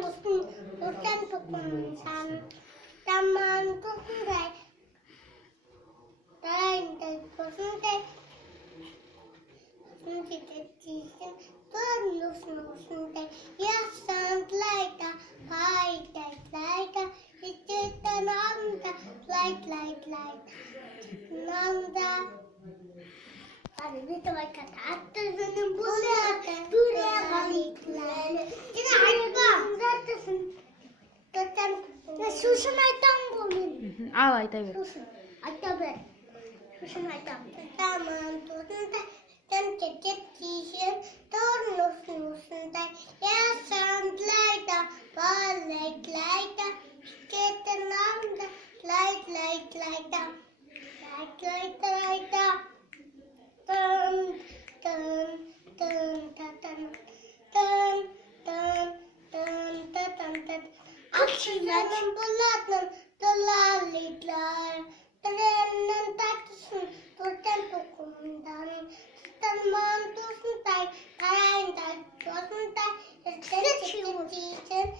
무슨 요짠 조금만 땀만 조금만 나라인데 무슨 데 무슨 데 지금 또 무슨 데 yes sound like a fight like a it's just an like 남자 아니 밑에 말까 다 뜻은 노래가 있네. 이제 알까? 뜻은 뜻은 수순할 땅 보면. Ayta ber. 수순. 알다 배. 수순할 땅. 땅은 뜻인데 짠짠짠 또 무슨 달. Yeah, sound like a ball like a get a number like a like a dun dun dun dun dun dun dun dun dun. Akşamın bulanın dolalıklar, trenin tatlısın, turten tokumdan, stanman tosun tay, karayından tosun tay, isten çiçeğin